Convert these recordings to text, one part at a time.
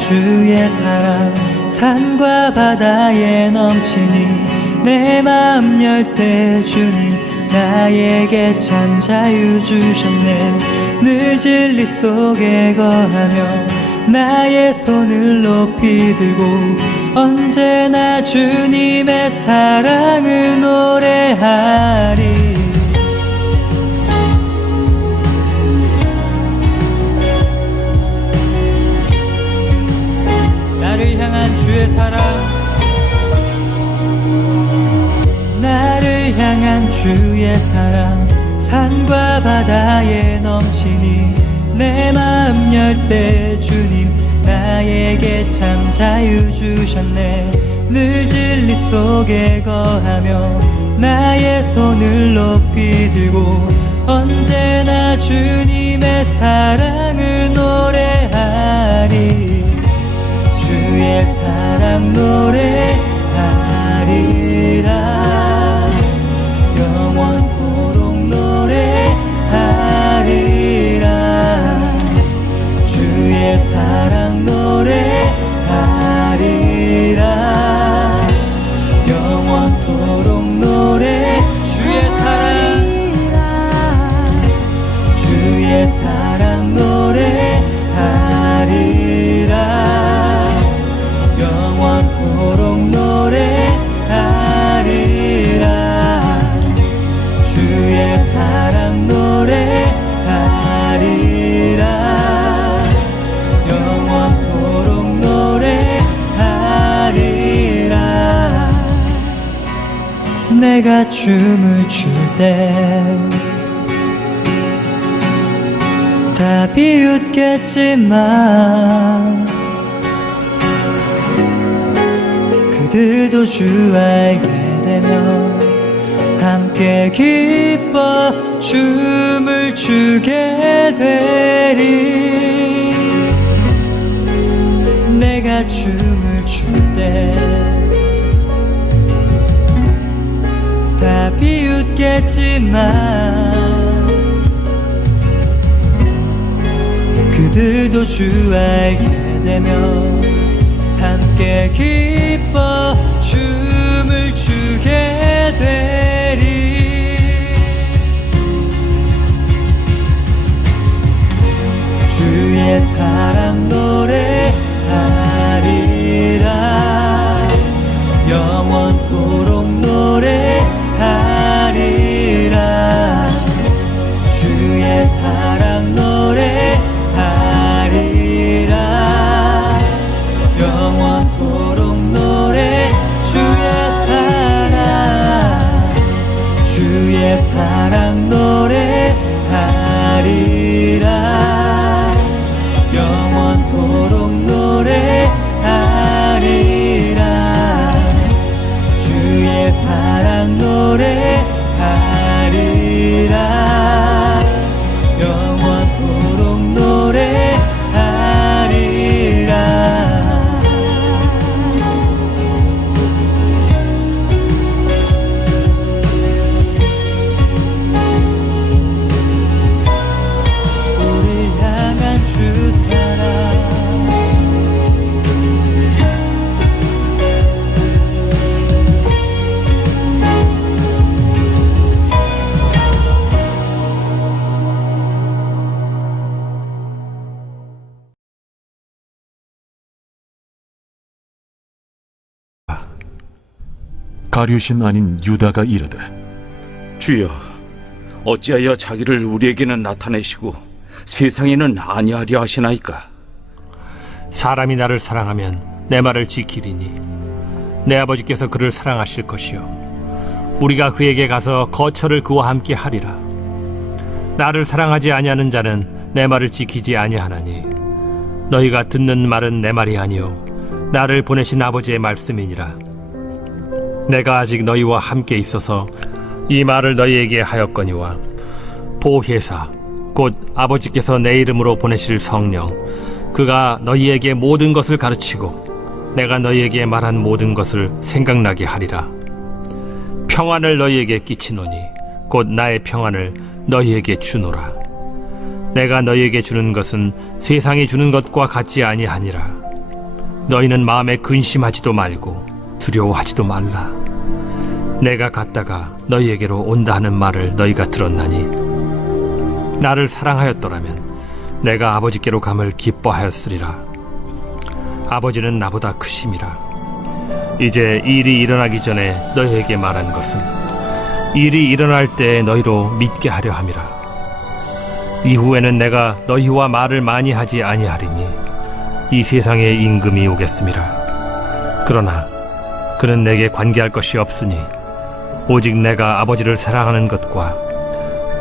주의 사랑 산과 바다에 넘치니 내 마음 열 때 주님 나에게 참 자유 주셨네. 늘 진리 속에 거하며 나의 손을 높이 들고 언제나 주님의 사랑을 노래하리. 나를 향한 주의 사랑, 나를 향한 주의 사랑 산과 바다에 넘치니 내 마음 열 때 주님 나에게 참 자유 주셨네. 늘 진리 속에 거하며 나의 손을 높이 들고 언제나 주님의 사랑을 노래하리. 주의 사랑 노래하리라. 영원토록 노래하리라. 주의 사랑 노래하리라. 영원토록 노래. 주의 사랑, 주의 사랑 노래하리라. 영원토록 노래하리라. 주의 사랑 노래하리라. 영원토록 노래하리라. 내가 춤을 출 때 다 비웃겠지만 그들도 주 알게 되면 함께 기뻐 춤을 추게 되리. 내가 춤을 출 때 다 비웃겠지만 그들도 주 알게 되면 함께 기뻐 춤을 추게 되리. 주의 사랑 노래하리라. 영원토록 노래하리라. 주의 사랑 노래하리라. 영원토록 노래. 주의 사랑, 주의 사랑 노래하리라. 영원토록 노래하리라. 주의 사랑 노래하리라. 영원토록 노래하리라. 우리 향한 주 사랑, 가룟신 아닌 유다가 이르되, 주여, 어찌하여 자기를 우리에게는 나타내시고 세상에는 아니하려 하시나이까? 사람이 나를 사랑하면 내 말을 지키리니 내 아버지께서 그를 사랑하실 것이요 우리가 그에게 가서 거처를 그와 함께 하리라. 나를 사랑하지 아니하는 자는 내 말을 지키지 아니하나니 너희가 듣는 말은 내 말이 아니요 나를 보내신 아버지의 말씀이니라. 내가 아직 너희와 함께 있어서 이 말을 너희에게 하였거니와 보혜사 곧 아버지께서 내 이름으로 보내실 성령 그가 너희에게 모든 것을 가르치고 내가 너희에게 말한 모든 것을 생각나게 하리라. 평안을 너희에게 끼치노니 곧 나의 평안을 너희에게 주노라. 내가 너희에게 주는 것은 세상이 주는 것과 같지 아니하니라. 너희는 마음에 근심하지도 말고 두려워하지도 말라. 내가 갔다가 너희에게로 온다 하는 말을 너희가 들었나니 나를 사랑하였더라면 내가 아버지께로 감을 기뻐하였으리라. 아버지는 나보다 크심이라. 이제 일이 일어나기 전에 너희에게 말한 것은 일이 일어날 때 너희로 믿게 하려 함이라. 이후에는 내가 너희와 말을 많이 하지 아니하리니 이 세상에 임금이 오겠음이라. 그러나 그는 내게 관계할 것이 없으니 오직 내가 아버지를 사랑하는 것과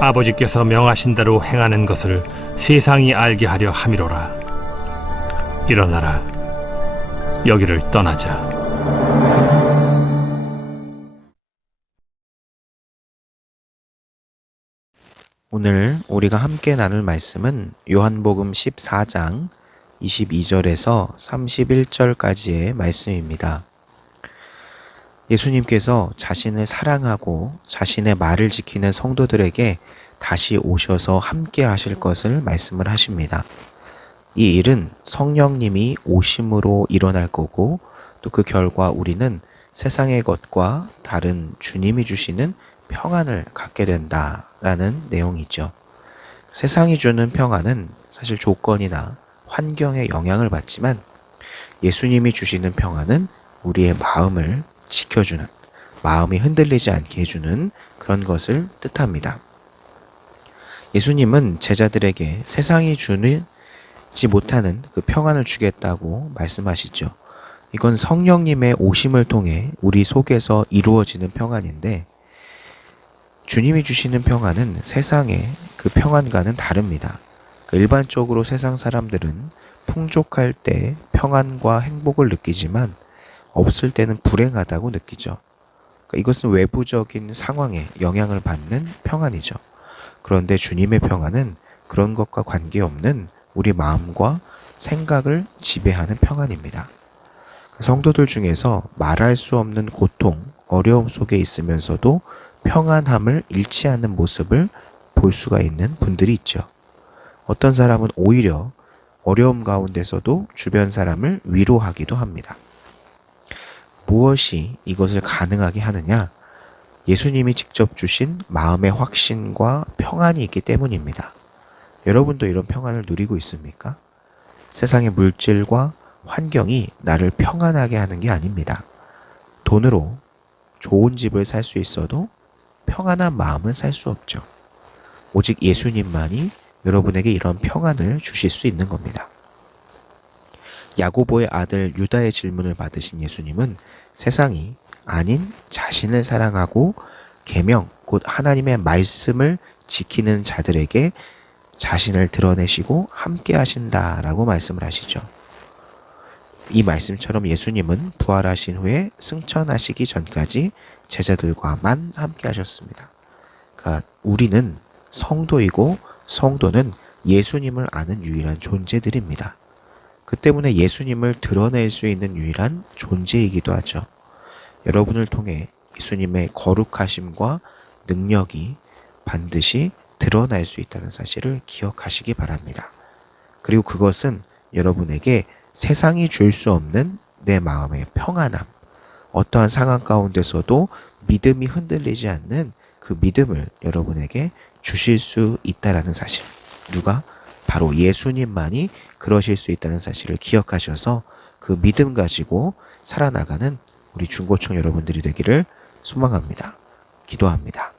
아버지께서 명하신 대로 행하는 것을 세상이 알게 하려 함이로라. 일어나라. 여기를 떠나자. 오늘 우리가 함께 나눌 말씀은 요한복음 14장 22절에서 31절까지의 말씀입니다. 예수님께서 자신을 사랑하고 자신의 말을 지키는 성도들에게 다시 오셔서 함께 하실 것을 말씀을 하십니다. 이 일은 성령님이 오심으로 일어날 거고 또 그 결과 우리는 세상의 것과 다른 주님이 주시는 평안을 갖게 된다라는 내용이죠. 세상이 주는 평안은 사실 조건이나 환경에 영향을 받지만 예수님이 주시는 평안은 우리의 마음을 지켜주는, 마음이 흔들리지 않게 해주는 그런 것을 뜻합니다. 예수님은 제자들에게 세상이 주지 못하는 그 평안을 주겠다고 말씀하시죠. 이건 성령님의 오심을 통해 우리 속에서 이루어지는 평안인데 주님이 주시는 평안은 세상의 그 평안과는 다릅니다. 일반적으로 세상 사람들은 풍족할 때 평안과 행복을 느끼지만 없을 때는 불행하다고 느끼죠. 이것은 외부적인 상황에 영향을 받는 평안이죠. 그런데 주님의 평안은 그런 것과 관계없는 우리 마음과 생각을 지배하는 평안입니다. 성도들 중에서 말할 수 없는 고통, 어려움 속에 있으면서도 평안함을 잃지 않는 모습을 볼 수가 있는 분들이 있죠. 어떤 사람은 오히려 어려움 가운데서도 주변 사람을 위로하기도 합니다. 무엇이 이것을 가능하게 하느냐? 예수님이 직접 주신 마음의 확신과 평안이 있기 때문입니다. 여러분도 이런 평안을 누리고 있습니까? 세상의 물질과 환경이 나를 평안하게 하는 게 아닙니다. 돈으로 좋은 집을 살 수 있어도 평안한 마음은 살 수 없죠. 오직 예수님만이 여러분에게 이런 평안을 주실 수 있는 겁니다. 야고보의 아들 유다의 질문을 받으신 예수님은 세상이 아닌 자신을 사랑하고 계명, 곧 하나님의 말씀을 지키는 자들에게 자신을 드러내시고 함께 하신다라고 말씀을 하시죠. 이 말씀처럼 예수님은 부활하신 후에 승천하시기 전까지 제자들과만 함께 하셨습니다. 그러니까 우리는 성도이고 성도는 예수님을 아는 유일한 존재들입니다. 그 때문에 예수님을 드러낼 수 있는 유일한 존재이기도 하죠. 여러분을 통해 예수님의 거룩하심과 능력이 반드시 드러날 수 있다는 사실을 기억하시기 바랍니다. 그리고 그것은 여러분에게 세상이 줄 수 없는 내 마음의 평안함, 어떠한 상황 가운데서도 믿음이 흔들리지 않는 그 믿음을 여러분에게 주실 수 있다는 사실. 누가? 바로 예수님만이 그러실 수 있다는 사실을 기억하셔서 그 믿음 가지고 살아나가는 우리 중고청 여러분들이 되기를 소망합니다. 기도합니다.